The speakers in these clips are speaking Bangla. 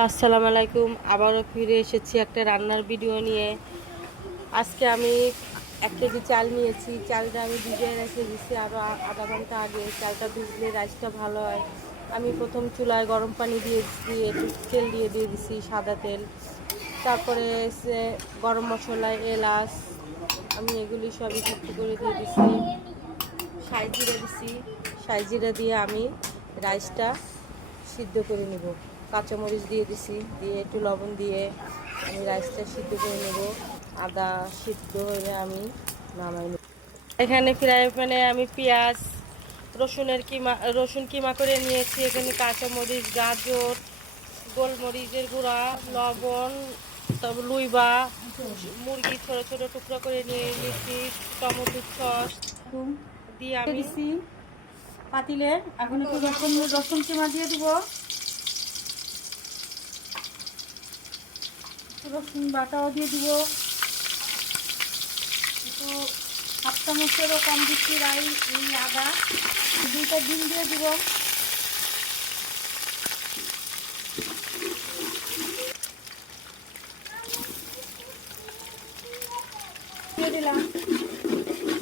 আসসালামু আলাইকুম। আবারও ফিরে এসেছি একটা রান্নার ভিডিও নিয়ে। আজকে আমি 1 কেজি চাল নিয়েছি। চালটা আমি ভিজিয়ে রেখে দিচ্ছি আরও আধা ঘন্টা আগে। চালটা ভিজলে রাইসটা ভালো হয়। আমি প্রথম চুলায় গরম পানি দিয়ে একটু তেল দিয়ে দিচ্ছি, সাদা তেল। তারপরে গরম মশলা, এলাচ, আমি এগুলি সবই ভর্তি করে দিয়ে দিচ্ছি। সাই জিরা দিচ্ছি। সাই জিরা দিয়ে আমি রাইসটা সিদ্ধ করে নেব। কাঁচামরিচ দিয়ে দিছি, দিয়ে একটু লবণ দিয়ে আমি রাইসটা সিদ্ধ করে নেব। আদা সিদ্ধ হয়ে আমি নামাই নেব। এখানে ফ্রাই প্যানে আমি পেঁয়াজ, রসুন কিমা করে নিয়েছি। এখানে কাঁচামরিচ, গাজর, গোলমরিচের গুঁড়া, লবণ, তারপর লুইবা, মুরগি ছোট ছোট টুকরো করে নিয়ে নিয়েছি, টমেটো সস দিয়ে আমি দিচ্ছি পাতিলে। এখন একটু রসুন কিমা দিয়ে দিব, রসুন বাটাও দিয়ে দিব, একটু 1/2 চামচেরও কম দিচ্ছি এই আদা, 2টা ডিম দিয়ে দিব। দিয়ে দিলাম,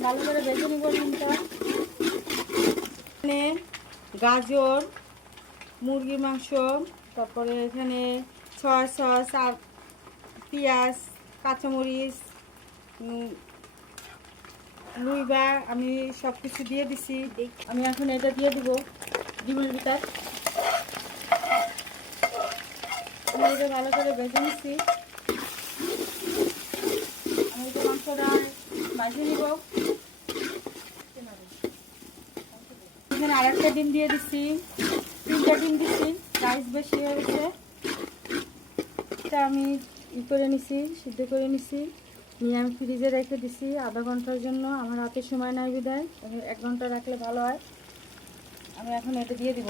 ভালো করে ভেজে নিব ডিমটা। এখানে গাজর, মুরগির মাংস, তারপরে এখানে সয়া সস আর পেঁয়াজ, কাঁচামরিচ, লুইবা আমি সব কিছু দিয়ে দিছি। আমি এখন এটা দিয়ে দিব ডিমের ভিতর। আমি এটা ভালো করে ভেজে নিচ্ছি। আমি এটা মাংসটা ভাজে নিব। এখানে আরেকটা ডিম দিয়ে দিচ্ছি, 3টা ডিম দিচ্ছি। রাইস বেশি হয়ে গেছে, এটা আমি করে নিছি, সিদ্ধ করে নিছি, নিয়ে আমি ফ্রিজে রেখে দিছি আধা ঘন্টার জন্য। আমার হাতে সময় নাই বিদায় 1 ঘন্টা রাখলে ভালো হয়। আমি এখন এটা দিয়ে দিব।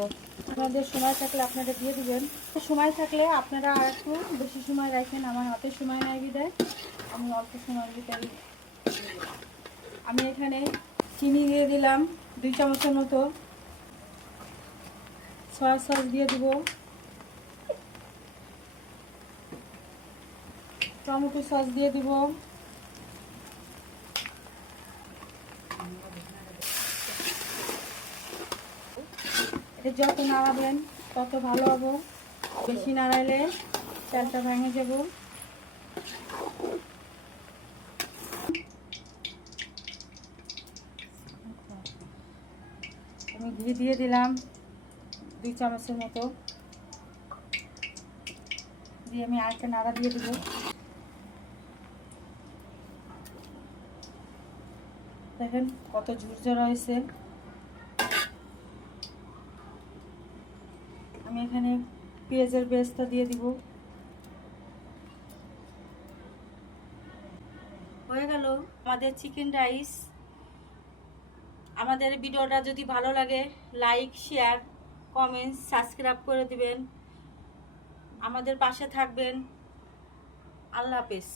আপনাদের সময় থাকলে আপনারা দিয়ে দিবেন, সময় থাকলে আপনারা আর একটু বেশি সময় রাখেন। আমার হাতে সময় নাই বিদায় আমি অল্প সময়ের ভিতরে। আমি এখানে চিনি দিয়ে দিলাম 2 চামচের মতো, সয়া সস দিয়ে দিব, টমেটো সস দিয়ে দিব, এটা যত নাড়াবেন তত ভালো হবে। বেশি নাড়াইলে চালটা ভেঙে যাব। আমি ঘি দিয়ে দিলাম 2 চামচের মতো, দিয়ে আমি আরেকটা নাড়া দিয়ে দেবো। দেখেন কত ঝুরঝরা হয়েছে। আমি এখানে পেঁয়াজের পেস্টটা দিয়ে দিব। হয়ে গেল আমাদের চিকেন রাইস। আমাদের ভিডিওটা যদি ভালো লাগে লাইক, শেয়ার, কমেন্ট, সাবস্ক্রাইব করে দিবেন। আমাদের পাশে থাকবেন। আল্লাহ হাফেজ।